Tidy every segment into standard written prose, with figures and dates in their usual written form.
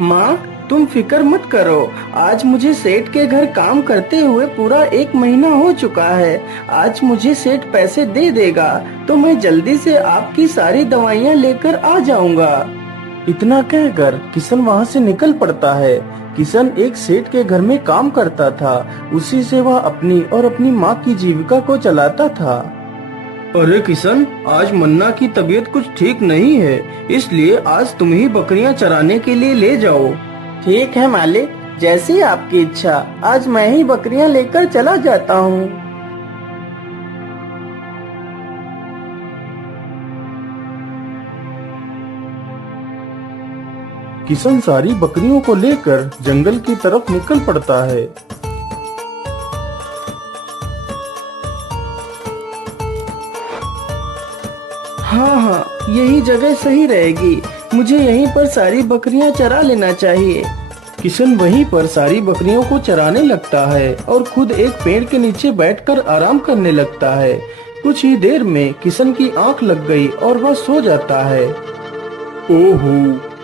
माँ, तुम फिक्र मत करो। आज मुझे सेठ के घर काम करते हुए पूरा 1 महीना हो चुका है। आज मुझे सेठ पैसे दे देगा तो मैं जल्दी से आपकी सारी दवाइयाँ लेकर आ जाऊंगा। इतना कहकर किशन वहाँ से निकल पड़ता है। किशन एक सेठ के घर में काम करता था। उसी से वह अपनी और अपनी माँ की जीविका को चलाता था। अरे किशन, आज मन्ना की तबीयत कुछ ठीक नहीं है, इसलिए आज तुम ही बकरियां चराने के लिए ले जाओ। ठीक है मालिक, जैसी आपकी इच्छा। आज मैं ही बकरियां लेकर चला जाता हूँ। किशन सारी बकरियों को लेकर जंगल की तरफ निकल पड़ता है। हाँ, यही जगह सही रहेगी। मुझे यहीं पर सारी बकरियां चरा लेना चाहिए। किशन वहीं पर सारी बकरियों को चराने लगता है और खुद एक पेड़ के नीचे बैठकर आराम करने लगता है। कुछ ही देर में किशन की आंख लग गई और वह सो जाता है। ओहो,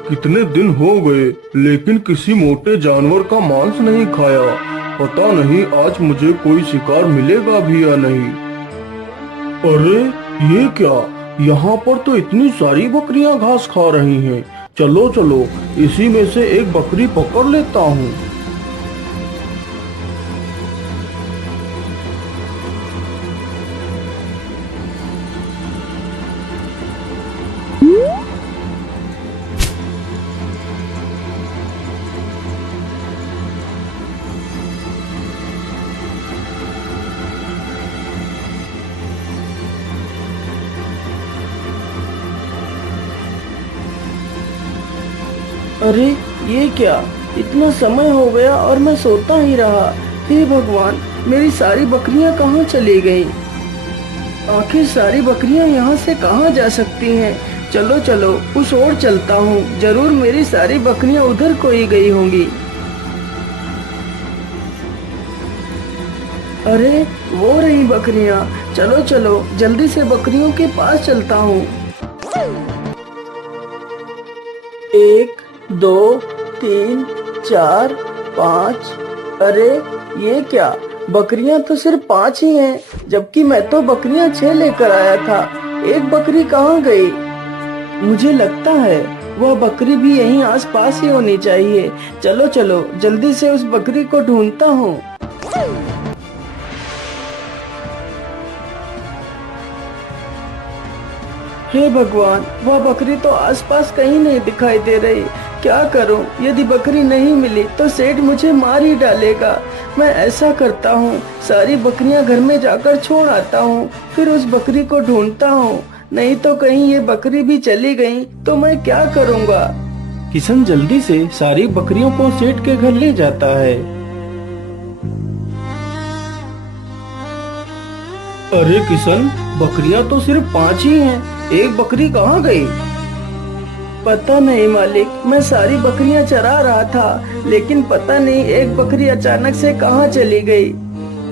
कितने दिन हो गए लेकिन किसी मोटे जानवर का मांस नहीं खाया। पता नहीं आज मुझे कोई शिकार मिलेगा भी या नहीं। अरे ये क्या, यहाँ पर तो इतनी सारी बकरियां घास खा रही हैं। चलो चलो, इसी में से एक बकरी पकड़ लेता हूँ। अरे ये क्या, इतना समय हो गया और मैं सोता ही रहा। हे भगवान, मेरी सारी बकरियां कहाँ चली गईं? आखिर सारी बकरियां यहाँ से कहाँ जा सकती हैं? चलो चलो, उस ओर चलता हूँ। जरूर मेरी सारी बकरियां उधर कोई गई होंगी। अरे वो रही बकरियां। चलो चलो, जल्दी से बकरियों के पास चलता हूँ। 1, 2, 3, 4, 5। अरे ये क्या, बकरियां तो सिर्फ 5 ही हैं, जबकि मैं तो बकरियां 6 लेकर आया था। एक बकरी कहाँ गई? मुझे लगता है वह बकरी भी यहीं आसपास ही होनी चाहिए। चलो चलो, जल्दी से उस बकरी को ढूंढता हूँ। हे भगवान, वह बकरी तो आसपास कहीं नहीं दिखाई दे रही। क्या करूं? यदि बकरी नहीं मिली तो सेठ मुझे मार ही डालेगा। मैं ऐसा करता हूं, सारी बकरियां घर में जाकर छोड़ आता हूं, फिर उस बकरी को ढूंढता हूं। नहीं तो कहीं ये बकरी भी चली गई तो मैं क्या करूंगा? किशन जल्दी से सारी बकरियों को सेठ के घर ले जाता है। अरे किशन, बकरियां तो सिर्फ 5 ही हैं, एक बकरी कहाँ गई? पता नहीं मालिक, मैं सारी बकरियां चरा रहा था, लेकिन पता नहीं एक बकरी अचानक से कहाँ चली गई।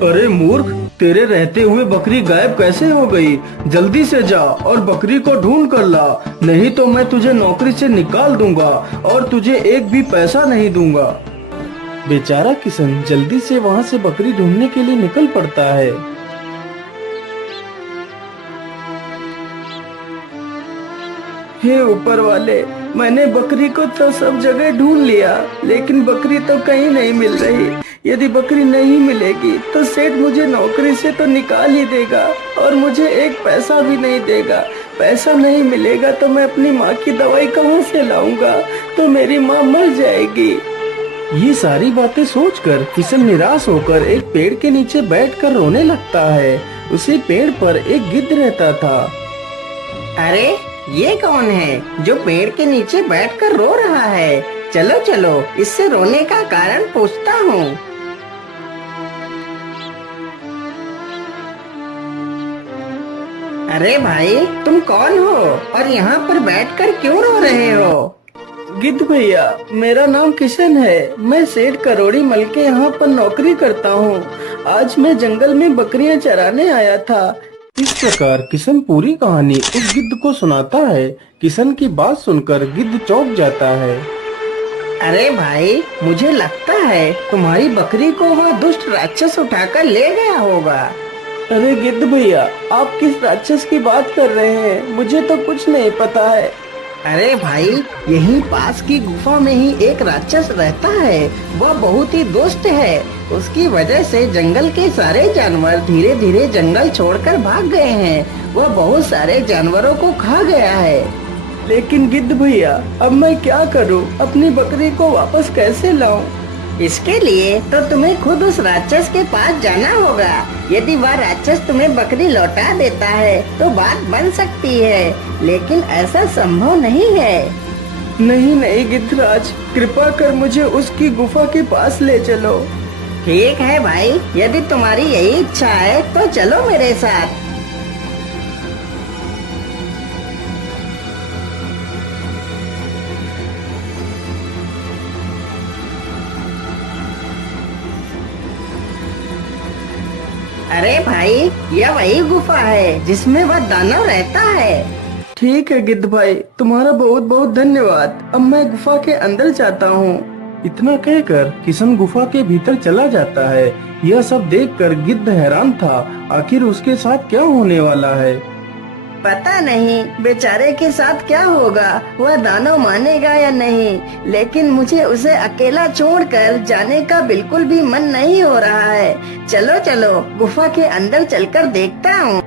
अरे मूर्ख, तेरे रहते हुए बकरी गायब कैसे हो गई? जल्दी से जा और बकरी को ढूंढ कर ला, नहीं तो मैं तुझे नौकरी से निकाल दूंगा और तुझे एक भी पैसा नहीं दूंगा। बेचारा किशन जल्दी से वहाँ से बकरी ढूंढने के लिए निकल पड़ता है। हे ऊपर वाले, मैंने बकरी को तो सब जगह ढूंढ लिया, लेकिन बकरी तो कहीं नहीं मिल रही। यदि बकरी नहीं मिलेगी तो सेठ मुझे नौकरी से तो निकाल ही देगा और मुझे एक पैसा भी नहीं देगा। पैसा नहीं मिलेगा तो मैं अपनी माँ की दवाई कहाँ से लाऊंगा? तो मेरी माँ मर जाएगी। ये सारी बातें सोचकर किशन निराश होकर एक पेड़ के नीचे बैठकर रोने लगता है। उसी पेड़ पर एक गिद्ध रहता था। अरे ये कौन है जो पेड़ के नीचे बैठकर रो रहा है? चलो चलो, इससे रोने का कारण पूछता हूँ। अरे भाई, तुम कौन हो और यहाँ पर बैठकर क्यों रो रहे हो? गिद्ध भैया, मेरा नाम किशन है। मैं सेठ करोड़ी मल के यहाँ पर नौकरी करता हूँ। आज मैं जंगल में बकरियां चराने आया था। इस प्रकार किशन पूरी कहानी उस गिद्ध को सुनाता है। किशन की बात सुनकर गिद्ध चौंक जाता है। अरे भाई, मुझे लगता है तुम्हारी बकरी को वह दुष्ट राक्षस उठाकर ले गया होगा। अरे गिद्ध भैया, आप किस राक्षस की बात कर रहे हैं? मुझे तो कुछ नहीं पता है। अरे भाई, यहीं पास की गुफा में ही एक राक्षस रहता है। वह बहुत ही दुष्ट है। उसकी वजह से जंगल के सारे जानवर धीरे धीरे जंगल छोड़कर भाग गए हैं। वह बहुत सारे जानवरों को खा गया है। लेकिन गिद्ध भैया, अब मैं क्या करूं? अपनी बकरी को वापस कैसे लाऊं? इसके लिए तो तुम्हें खुद उस राक्षस के पास जाना होगा। यदि वह राक्षस तुम्हें बकरी लौटा देता है तो बात बन सकती है, लेकिन ऐसा संभव नहीं है। नहीं नहीं गिद्धराज, कृपा कर मुझे उसकी गुफा के पास ले चलो। ठीक है भाई, यदि तुम्हारी यही इच्छा है तो चलो मेरे साथ। अरे भाई, यह वही गुफा है जिसमें वह दानव रहता है। ठीक है गिद्ध भाई, तुम्हारा बहुत बहुत धन्यवाद। अब मैं गुफा के अंदर जाता हूँ। इतना कहकर किशन गुफा के भीतर चला जाता है। यह सब देखकर गिद्ध हैरान था, आखिर उसके साथ क्या होने वाला है। पता नहीं बेचारे के साथ क्या होगा, वह दानव मानेगा या नहीं, लेकिन मुझे उसे अकेला छोड़कर जाने का बिल्कुल भी मन नहीं हो रहा है। चलो चलो, गुफा के अंदर चलकर देखता हूँ।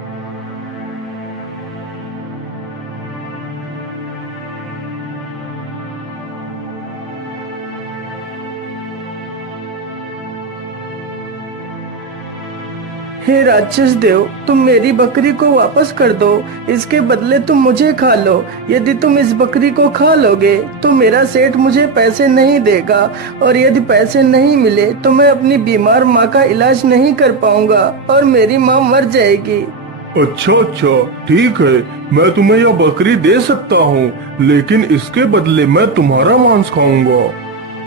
हे राक्षस देव, तुम मेरी बकरी को वापस कर दो। इसके बदले तुम मुझे खा लो। यदि तुम इस बकरी को खा लोगे तो मेरा सेठ मुझे पैसे नहीं देगा, और यदि पैसे नहीं मिले तो मैं अपनी बीमार माँ का इलाज नहीं कर पाऊंगा और मेरी माँ मर जाएगी। अच्छा, ठीक है, मैं तुम्हें यह बकरी दे सकता हूँ, लेकिन इसके बदले मैं तुम्हारा मांस खाऊंगा।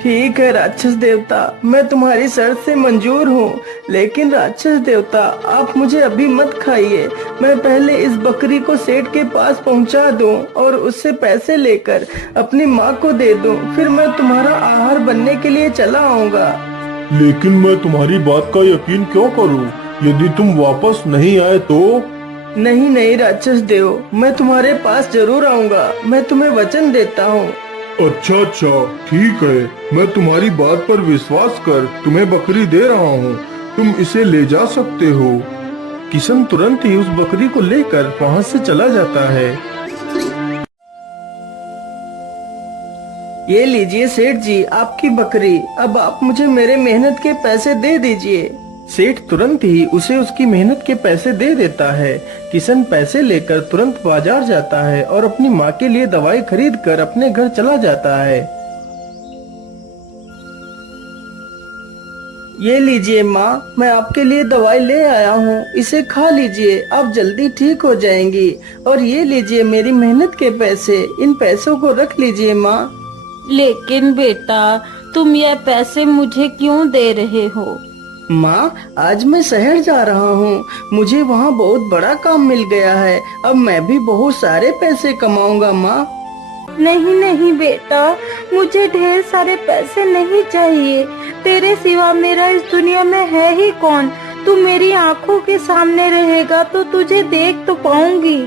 ठीक है राक्षस देवता, मैं तुम्हारी शर्त से मंजूर हूँ, लेकिन राक्षस देवता आप मुझे अभी मत खाइए। मैं पहले इस बकरी को सेठ के पास पहुँचा दूँ और उससे पैसे लेकर अपनी माँ को दे दूँ, फिर मैं तुम्हारा आहार बनने के लिए चला आऊँगा। लेकिन मैं तुम्हारी बात का यकीन क्यों करूँ? यदि तुम वापस नहीं आए तो? नहीं नहीं राक्षस देव, मैं तुम्हारे पास जरूर आऊँगा, मैं तुम्हें वचन देता हूँ। अच्छा, ठीक है, मैं तुम्हारी बात पर विश्वास कर तुम्हें बकरी दे रहा हूँ। तुम इसे ले जा सकते हो। किशन तुरंत ही उस बकरी को लेकर वहाँ से चला जाता है। ये लीजिए सेठ जी, आपकी बकरी। अब आप मुझे मेरे मेहनत के पैसे दे दीजिए। सेठ तुरंत ही उसे उसकी मेहनत के पैसे दे देता है। किशन पैसे लेकर तुरंत बाजार जाता है और अपनी माँ के लिए दवाई खरीद कर अपने घर चला जाता है। ये लीजिए माँ, मैं आपके लिए दवाई ले आया हूँ, इसे खा लीजिए, आप जल्दी ठीक हो जाएंगी। और ये लीजिए मेरी मेहनत के पैसे, इन पैसों को रख लीजिए माँ। लेकिन बेटा, तुम ये पैसे मुझे क्यों दे रहे हो? माँ, आज मैं शहर जा रहा हूँ, मुझे वहाँ बहुत बड़ा काम मिल गया है। अब मैं भी बहुत सारे पैसे कमाऊंगा माँ। नहीं नहीं बेटा, मुझे ढेर सारे पैसे नहीं चाहिए। तेरे सिवा मेरा इस दुनिया में है ही कौन? तू मेरी आँखों के सामने रहेगा तो तुझे देख तो पाऊंगी।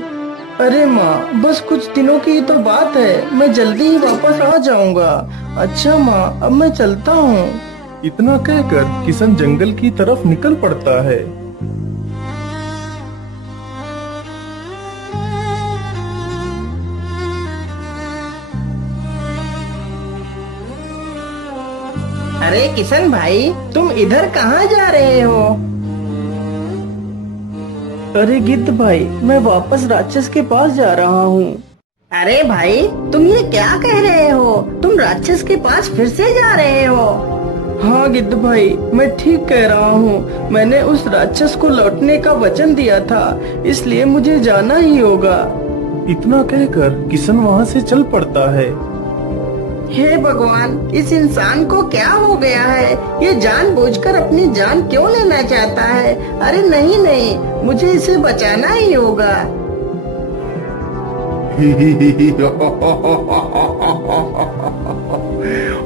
अरे माँ, बस कुछ दिनों की तो बात है, मैं जल्दी ही वापस आ जाऊंगा। अच्छा माँ, अब मैं चलता हूँ। इतना कहकर किशन जंगल की तरफ निकल पड़ता है। अरे किशन भाई, तुम इधर कहाँ जा रहे हो? अरे गिद्ध भाई, मैं वापस राक्षस के पास जा रहा हूँ। अरे भाई, तुम ये क्या कह रहे हो? तुम राक्षस के पास फिर से जा रहे हो? हाँ गिद्ध भाई, मैं ठीक कह रहा हूँ। मैंने उस राक्षस को लौटने का वचन दिया था, इसलिए मुझे जाना ही होगा। इतना कहकर किशन वहाँ से चल पड़ता है। हे भगवान, इस इंसान को क्या हो गया है? ये जानबूझकर अपनी जान क्यों लेना चाहता है? अरे नहीं नहीं, मुझे इसे बचाना ही होगा।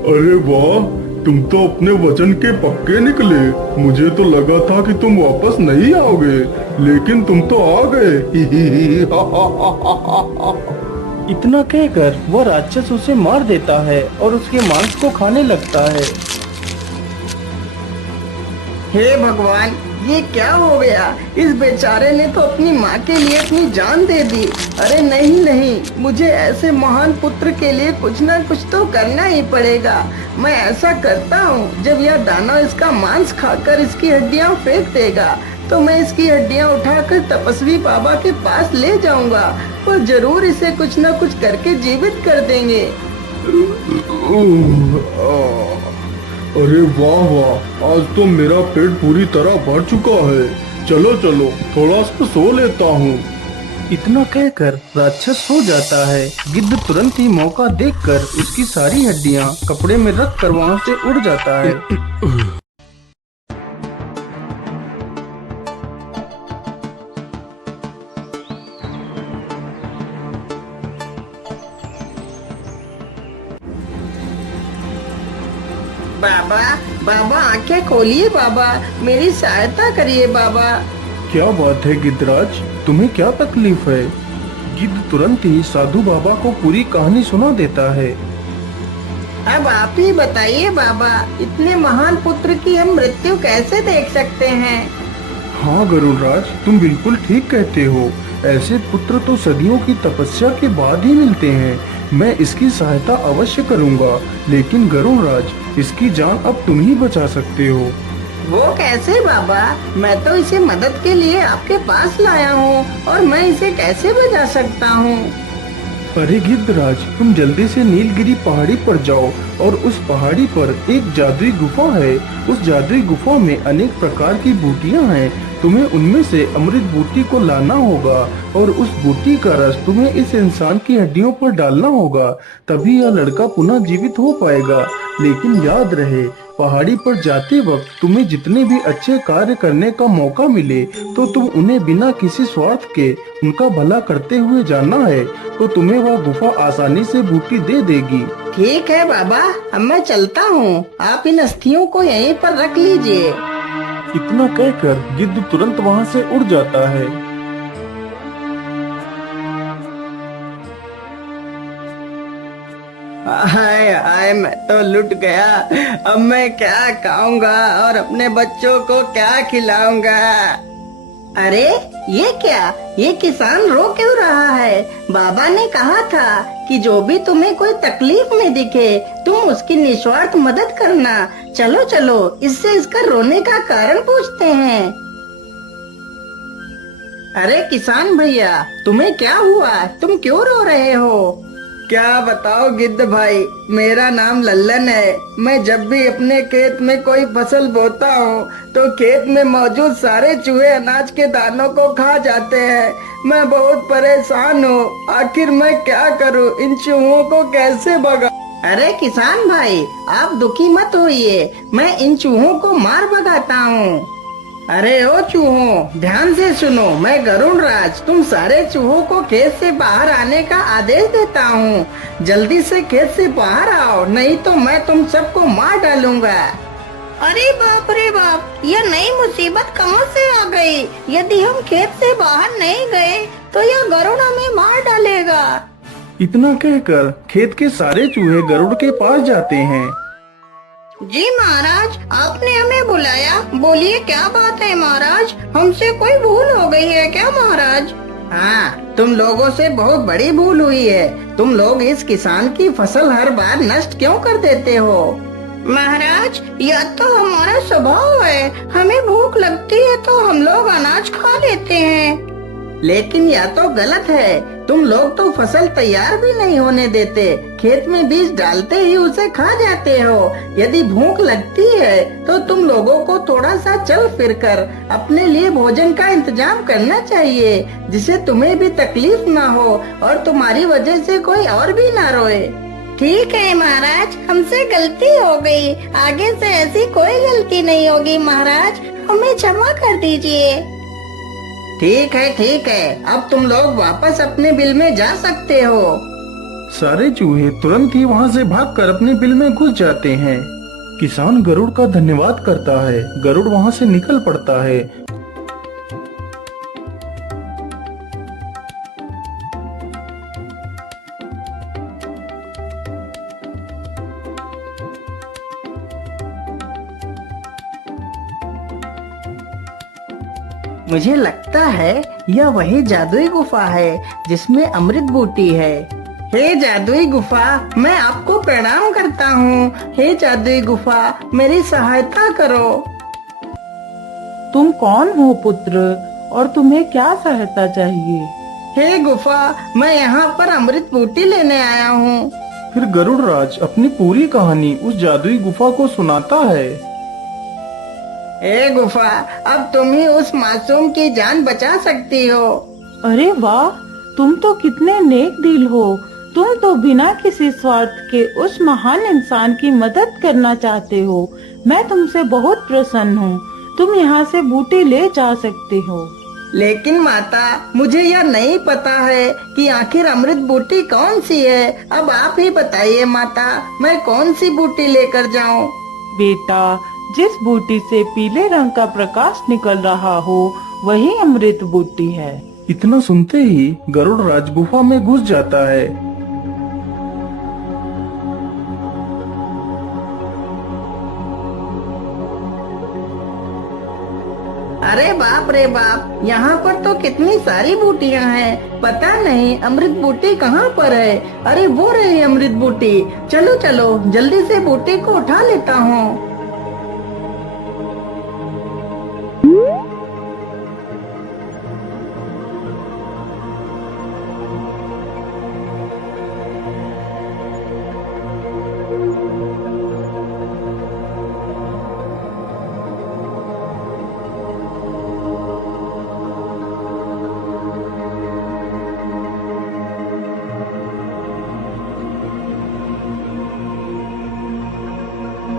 अरे वाह, तुम तो अपने वचन के पक्के निकले। मुझे तो लगा था कि तुम वापस नहीं आओगे, लेकिन तुम तो आ गए। इतना कहकर वह राक्षस उसे मार देता है और उसके मांस को खाने लगता है। हे भगवान, ये क्या हो गया? इस बेचारे ने तो अपनी माँ के लिए अपनी जान दे दी। अरे नहीं नहीं, मुझे ऐसे महान पुत्र के लिए कुछ ना कुछ तो करना ही पड़ेगा। मैं ऐसा करता हूँ, जब यह दानव इसका मांस खाकर इसकी हड्डियाँ फेंक देगा तो मैं इसकी हड्डियाँ उठाकर तपस्वी बाबा के पास ले जाऊंगा और जरूर इसे कुछ ना कुछ करके जीवित कर देंगे। अरे वाह वाह, आज तो मेरा पेट पूरी तरह भर चुका है। चलो चलो, थोड़ा सा सो लेता हूँ। इतना कहकर राक्षस सो जाता है। गिद्ध तुरंत ही मौका देखकर उसकी सारी हड्डियां कपड़े में रख कर वहाँ से उड़ जाता है। बाबा बाबा, आंखें खोलिए बाबा, मेरी सहायता करिए बाबा। क्या बात है गिद्धराज, तुम्हें क्या तकलीफ है? गिद्ध तुरंत ही साधु बाबा को पूरी कहानी सुना देता है। अब आप ही बताइए बाबा, इतने महान पुत्र की हम मृत्यु कैसे देख सकते हैं? हाँ गरुड़राज, तुम बिल्कुल ठीक कहते हो। ऐसे पुत्र तो सदियों की तपस्या के बाद ही मिलते हैं। मैं इसकी सहायता अवश्य करूंगा, लेकिन गरुड़राज, इसकी जान अब तुम ही बचा सकते हो। वो कैसे बाबा? मैं तो इसे मदद के लिए आपके पास लाया हूँ और मैं इसे कैसे बचा सकता हूँ? अरे गिद्धराज, तुम जल्दी से नीलगिरी पहाड़ी पर जाओ और उस पहाड़ी पर एक जादुई गुफा है। उस जादुई गुफा में अनेक प्रकार की बूटियां हैं। तुम्हें उनमें से अमृत बूटी को लाना होगा और उस बूटी का रस तुम्हें इस इंसान की हड्डियों पर डालना होगा, तभी यह लड़का पुनः जीवित हो पाएगा। लेकिन याद रहे, पहाड़ी पर जाते वक्त तुम्हें जितने भी अच्छे कार्य करने का मौका मिले तो तुम उन्हें बिना किसी स्वार्थ के उनका भला करते हुए जाना है, तो तुम्हें वह गुफा आसानी से बूटी दे देगी। ठीक है बाबा, अब मैं चलता हूँ। आप इन अस्थियों को यहीं पर रख लीजिए। इतना कहकर गिद्ध तुरंत वहाँ से उड़ जाता है। हाय हाय, मैं तो लुट गया। अब मैं क्या खाऊंगा और अपने बच्चों को क्या खिलाऊंगा? अरे ये क्या? ये किसान रो क्यों रहा है? बाबा ने कहा था कि जो भी तुम्हें कोई तकलीफ में दिखे तुम उसकी निस्वार्थ मदद करना। चलो चलो, इससे इसका रोने का कारण पूछते हैं। अरे किसान भैया, तुम्हें क्या हुआ? तुम क्यों रो रहे हो? क्या बताओ गिद्ध भाई, मेरा नाम लल्लन है। मैं जब भी अपने खेत में कोई फसल बोता हूँ तो खेत में मौजूद सारे चूहे अनाज के दानों को खा जाते हैं। मैं बहुत परेशान हूँ। आखिर मैं क्या करूँ? इन चूहों को कैसे भगा? अरे किसान भाई, आप दुखी मत होइए, मैं इन चूहों को मार भगाता हूँ। अरे ओ चूहों, ध्यान से सुनो। मैं गरुड़ राज तुम सारे चूहों को खेत से बाहर आने का आदेश देता हूँ। जल्दी से खेत से बाहर आओ, नहीं तो मैं तुम सबको मार डालूंगा। अरे बाप रे बाप, यह नई मुसीबत कहाँ से आ गई? यदि हम खेत से बाहर नहीं गए तो यह गरुड़ हमें मार डालेगा। इतना कहकर खेत के सारे चूहे गरुड़ के पास जाते हैं। जी महाराज, आपने हमें बुलाया। बोलिए क्या बात है महाराज? हमसे कोई भूल हो गई है क्या महाराज? हाँ, तुम लोगों से बहुत बड़ी भूल हुई है। तुम लोग इस किसान की फसल हर बार नष्ट क्यों कर देते हो? महाराज, यह तो हमारा स्वभाव है। हमें भूख लगती है तो हम लोग अनाज खा लेते हैं। लेकिन यह तो गलत है। तुम लोग तो फसल तैयार भी नहीं होने देते, खेत में बीज डालते ही उसे खा जाते हो। यदि भूख लगती है तो तुम लोगों को थोड़ा सा चल फिर कर अपने लिए भोजन का इंतजाम करना चाहिए, जिससे तुम्हें भी तकलीफ ना हो और तुम्हारी वजह से कोई और भी ना रोए। ठीक है महाराज, हमसे गलती हो गई। आगे से ऐसी कोई गलती नहीं होगी महाराज, हमें क्षमा कर दीजिए। ठीक है ठीक है, अब तुम लोग वापस अपने बिल में जा सकते हो। सारे चूहे तुरंत ही वहाँ से भागकर अपने बिल में घुस जाते हैं। किसान गरुड़ का धन्यवाद करता है। गरुड़ वहाँ से निकल पड़ता है। मुझे लगता है यह वही जादुई गुफा है जिसमें अमृत बूटी है। हे जादुई गुफा, मैं आपको प्रणाम करता हूँ। हे जादुई गुफा, मेरी सहायता करो। तुम कौन हो पुत्र, और तुम्हें क्या सहायता चाहिए? हे गुफा, मैं यहाँ पर अमृत बूटी लेने आया हूँ। फिर गरुड़ राज अपनी पूरी कहानी उस जादुई गुफा को सुनाता है। हे गुफा, अब तुम ही उस मासूम की जान बचा सकती हो। अरे वाह, तुम तो कितने नेक दिल हो। तुम तो बिना किसी स्वार्थ के उस महान इंसान की मदद करना चाहते हो। मैं तुमसे बहुत प्रसन्न हूँ। तुम यहाँ से बूटी ले जा सकते हो। लेकिन माता, मुझे यह नहीं पता है कि आखिर अमृत बूटी कौन सी है। अब आप ही बताइए माता, मैं कौन सी बूटी लेकर जाऊँ? बेटा, जिस बूटी से पीले रंग का प्रकाश निकल रहा हो वही अमृत बूटी है। इतना सुनते ही गरुड़ राज गुफा में घुस जाता है। अरे बाप रे बाप, यहाँ पर तो कितनी सारी बूटियाँ हैं। पता नहीं अमृत बूटी कहाँ पर है। अरे वो रही अमृत बूटी। चलो चलो, जल्दी से बूटी को उठा लेता हूँ।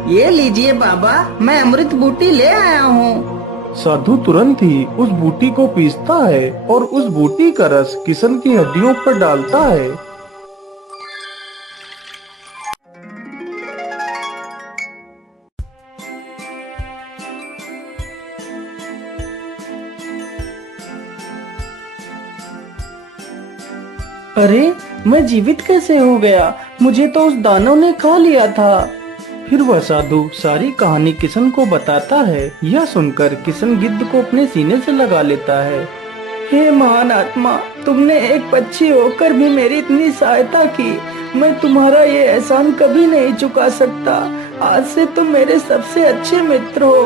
ये लीजिए बाबा, मैं अमृत बूटी ले आया हूँ। साधु तुरंत ही उस बूटी को पीसता है और उस बूटी का रस किशन की हड्डियों पर डालता है। अरे, मैं जीवित कैसे हो गया? मुझे तो उस दानव ने खा लिया था। फिर वह साधु सारी कहानी किशन को बताता है। यह सुनकर किशन गिद्ध को अपने सीने से लगा लेता है। हे महान आत्मा, तुमने एक पक्षी होकर भी मेरी इतनी सहायता की। मैं तुम्हारा ये एहसान कभी नहीं चुका सकता। आज से तुम मेरे सबसे अच्छे मित्र हो।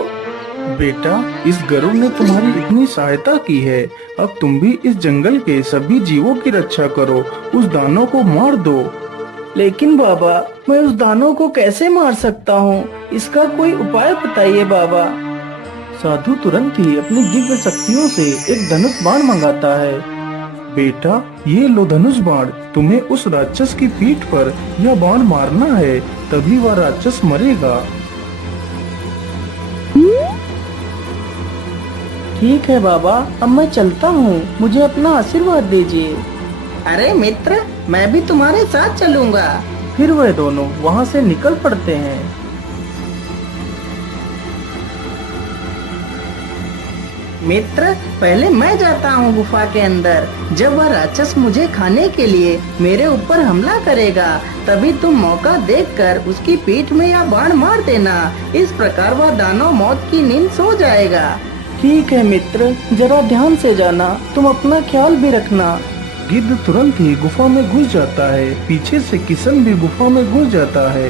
बेटा, इस गरुड़ ने तुम्हारी इतनी सहायता की है। अब तुम भी इस जंगल के सभी जीवों की रक्षा करो। उस दानव को मार दो। लेकिन बाबा, मैं उस दानव को कैसे मार सकता हूँ? इसका कोई उपाय बताइए बाबा। साधु तुरंत ही अपनी दिव्य शक्तियों से एक धनुष बाण मंगाता है। बेटा, ये लो धनुष बाण। तुम्हें उस राक्षस की पीठ पर यह बाण मारना है, तभी वह राक्षस मरेगा। ठीक है बाबा, अब मैं चलता हूँ। मुझे अपना आशीर्वाद दीजिए। अरे मित्र, मैं भी तुम्हारे साथ चलूंगा। फिर वह दोनों वहाँ से निकल पड़ते हैं। मित्र, पहले मैं जाता हूँ गुफा के अंदर। जब वह राक्षस मुझे खाने के लिए मेरे ऊपर हमला करेगा, तभी तुम मौका देखकर उसकी पीठ में यह बाण मार देना। इस प्रकार वह दानव मौत की नींद सो जाएगा। ठीक है मित्र, जरा ध्यान से जाना। तुम अपना ख्याल भी रखना। गिद्ध तुरंत ही गुफा में घुस जाता है। पीछे से किशन भी गुफा में घुस जाता है।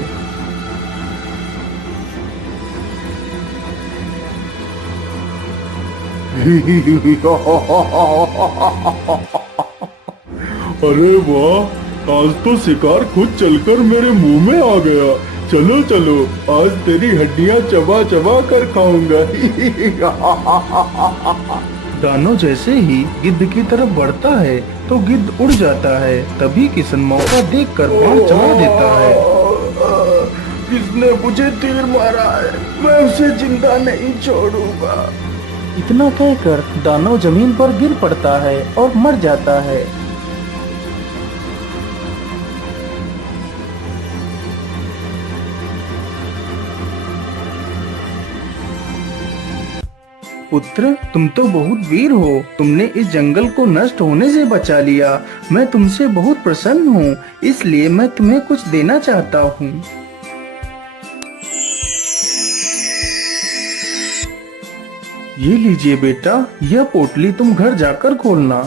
अरे वाह, आज तो शिकार खुद चलकर मेरे मुंह में आ गया। चलो चलो, आज तेरी हड्डियां चबा चबा कर खाऊंगा। दानव जैसे ही गिद्ध की तरफ बढ़ता है तो गिद्ध उड़ जाता है। तभी किशन मौका देखकर बाण चला देता है। किसने मुझे तीर मारा है? मैं उसे जिंदा नहीं छोड़ूंगा। इतना कहकर दानव जमीन पर गिर पड़ता है और मर जाता है। पुत्र, तुम तो बहुत वीर हो। तुमने इस जंगल को नष्ट होने से बचा लिया। मैं तुमसे बहुत प्रसन्न हूँ, इसलिए मैं तुम्हें कुछ देना चाहता हूँ। ये लीजिए बेटा, यह पोटली तुम घर जाकर खोलना।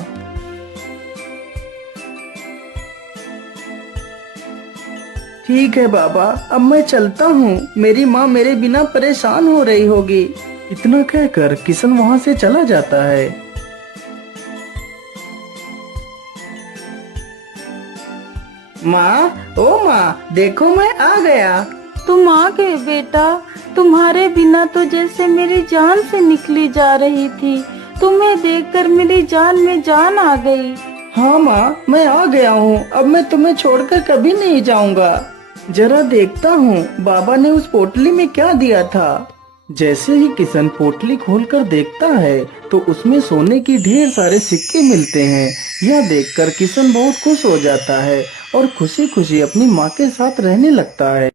ठीक है बाबा, अब मैं चलता हूँ। मेरी माँ मेरे बिना परेशान हो रही होगी। इतना कहकर किशन वहाँ से चला जाता है। माँ, ओ माँ, देखो मैं आ गया। तुम आ गए बेटा। तुम्हारे बिना तो जैसे मेरी जान से निकली जा रही थी। तुम्हें देखकर मेरी जान में जान आ गई। हाँ माँ, मैं आ गया हूँ। अब मैं तुम्हें छोड़कर कभी नहीं जाऊंगा। जरा देखता हूँ बाबा ने उस पोटली में क्या दिया था। जैसे ही किशन पोटली खोलकर देखता है तो उसमें सोने की ढेर सारे सिक्के मिलते हैं। यह देखकर किशन बहुत खुश हो जाता है और खुशी खुशी अपनी माँ के साथ रहने लगता है।